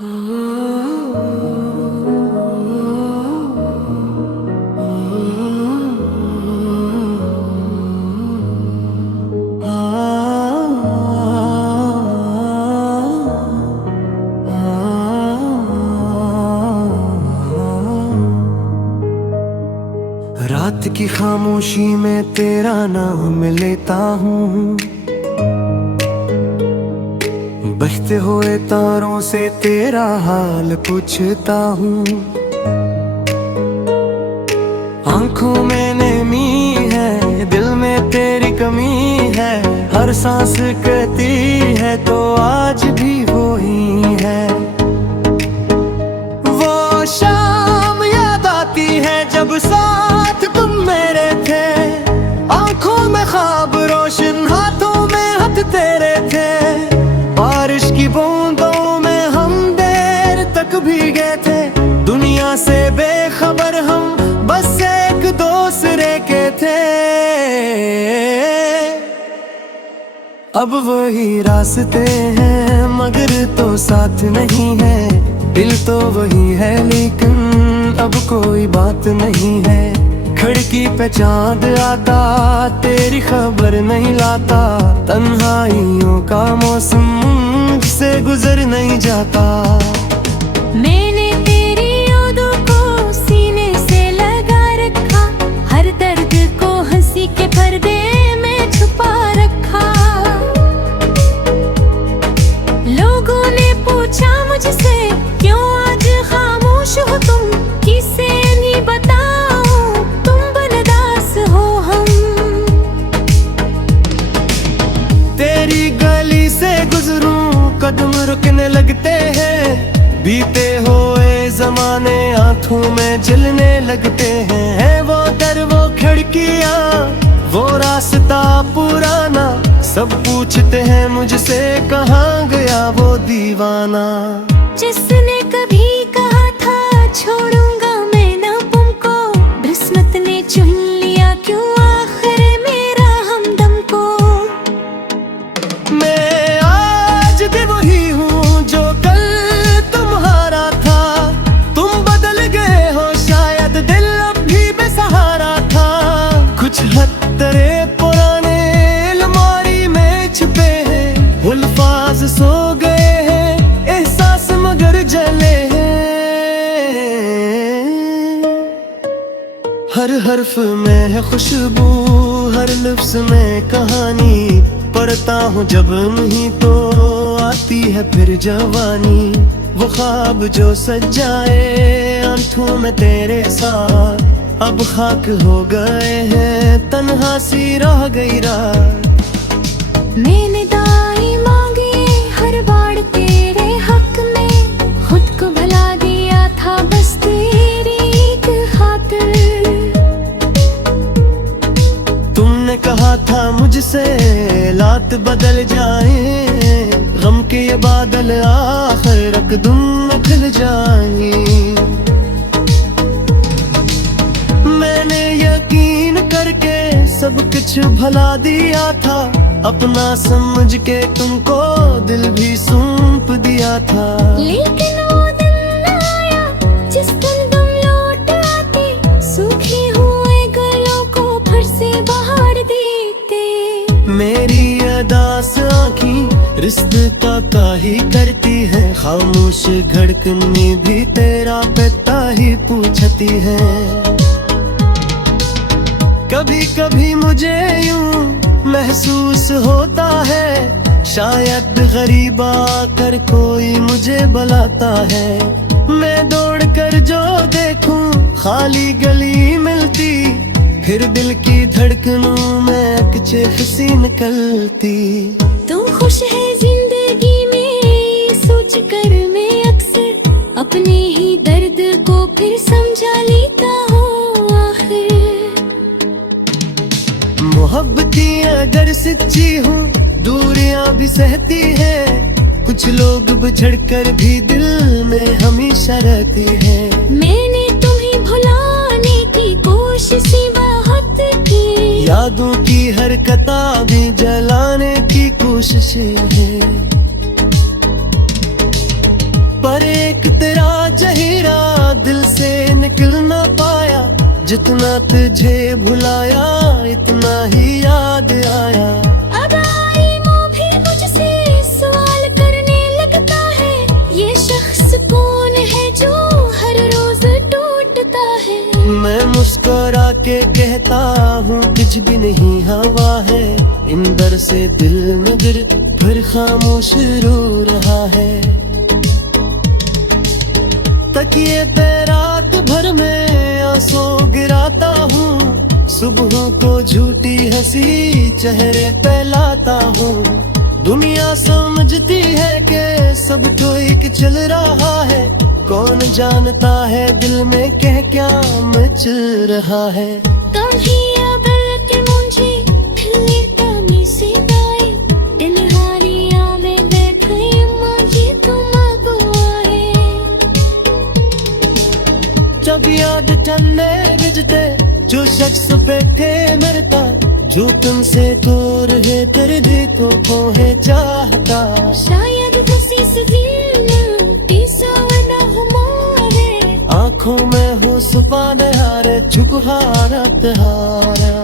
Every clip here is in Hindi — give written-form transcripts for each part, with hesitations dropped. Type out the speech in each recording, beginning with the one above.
रात की खामोशी में तेरा नाम लेता हूँ, बहते हुए तारों से तेरा हाल पूछता हूँ। आंखों में नमी है, दिल में तेरी कमी है, हर सांस कहती है तो आज भी वो ही है। वो शाम याद आती है जब साथ तुम मेरे थे, आंखों में ख्वाब रोशन, हाथों में हाथ तेरे थे। बारिश की बूंदों में हम देर तक भीगे थे, दुनिया से बेखबर हम बस एक दूसरे के थे। अब वही रास्ते हैं मगर तो साथ नहीं है, दिल तो वही है लेकिन अब कोई बात नहीं है। खिड़की पे चांद आता तेरी खबर नहीं लाता, तन्हाइयों का मौसम से गुजर नहीं जाता। मैंने तेरी यादों को सीने से लगा रखा, हर दर्द को हंसी के पर्दे में छुपा रखा। लोगों ने पूछा मुझसे क्यों आज खामोश हो तुम, किसे नहीं बताऊं तुम बनदास हो हम। तेरी गली से गुजरूं कदम रुकने लगते हैं, बीते हुए जमाने आंखों में जलने लगते हैं। वो दर वो खिड़कियां वो रास्ता पुराना, सब पूछते हैं मुझसे कहाँ गया वो दीवाना। जिसने कभी कहा था छोड़ूंगा मैं ना तुमको, किस्मत ने चुन लिया क्यों आखिर मेरा हमदम को। मैं आज भी वही हूँ जो कल तुम्हारा था, तुम बदल गए हो शायद दिल अब भी बेसहारा था। कुछ हथरे पुराने अलमारी में छुपे हैं, अल्फाज सो गए हैं, एहसास मगर जले हैं। हर हर्फ में है खुशबू, हर लफ्ज में कहानी, पढ़ता हूँ जब नहीं तो आती है फिर जवानी। वो ख्वाब जो सजाए आंखों में तेरे साथ, अब खाक हो गए हैं, तन्हा सी रह गई रात। मैंने दाई मांगी हर बार तेरे हक में, खुद को भुला दिया था बस तेरी एक खातिर। तुमने कहा था मुझसे लात बदल जाए, गम के ये बादल आखिर रकदम में खिल जाए। मैंने यकीन करके सब कुछ भुला दिया था, अपना समझ के तुमको दिल भी सौंप दिया था। लेकिन वो दिन आया जिस दिन तुम लौट आते, सूखे हुए गलों को फिर से बहार देते। मेरी अदास आँखें रिश्ता का ही करती है, खामोश धड़कनें भी तेरा पता ही पूछती है। कभी कभी मुझे यूं महसूस होता है, शायद गरीब आकर कोई मुझे बुलाता है। मैं दौड़ कर जो देखूं खाली गली मिलती, फिर दिल की धड़कनों में अकचे हंसी निकलती। तू खुश है जिंदगी में सोच कर मैं अक्सर अपने ही दर्द को फिर समझा लेता हूँ आखिर। मोहब्बतें अगर सच्ची हो दूरियां भी सहती है, कुछ लोग बिछड़ कर भी दिल में हमेशा रहती है। मैंने तुम्हें भुलाने की कोशिश बहुत की, यादों की हर किताबें जलाने की कोशिश है। पर एक तेरा जहीरा दिल से निकल ना पाया, जितना तुझे भुलाया इतना ही याद आया। अब आई मुँह भी मुझसे सवाल करने लगता है, ये शख्स कौन है जो हर रोज टूटता है। मैं मुस्कुरा के कहता हूँ कुछ भी नहीं हवा है, इंदर से दिल नजर फिर खामोश रो रहा है। तकिए पे रात भर में आंसू गिराता हूँ, सुबह को झूठी हंसी चेहरे पे लाता हूँ। दुनिया समझती है कि सब ठीक चल रहा है, कौन जानता है दिल में क्या मचल रहा है। जब याद चलने गिजते जो शख्स बैठे मरता, जो तुमसे दूर है कर दे तो वो है चाहता। शायद आँखों में हो सुबह हारे चुप हारा तहारा।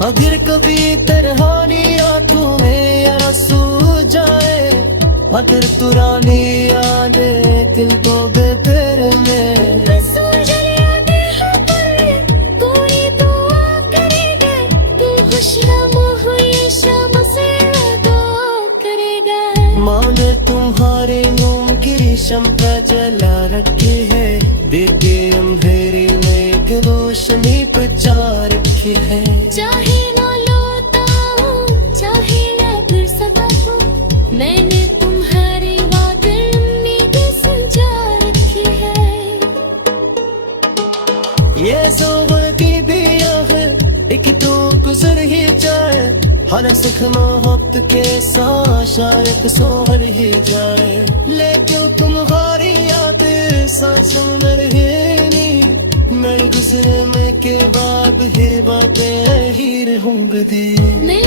अगर कभी तरहानी आंखों में या सो जाए, अगर पुरानी यादें दिल को बेफिर में माने तुम्हारे नूम की रेशम का जला रखी है, देखे अंधेरे में एक रोशनी बचा रखी है। चाहे ना लौटा हूँ, चाहे ना फिर सका हूँ, मैंने तुम्हारी बातें उम्मीद संजा रखी है। ये ज़ोर की भी आखिर एक तो गुजर ही जाए, हर सुख मोहब्बत के साथ शायद सोहर ही जाए। लेकिन तुम्हारी याद सांसों में रहेगी, मैं गुजरने के बाद ही बातें ही रहूंगी। मैं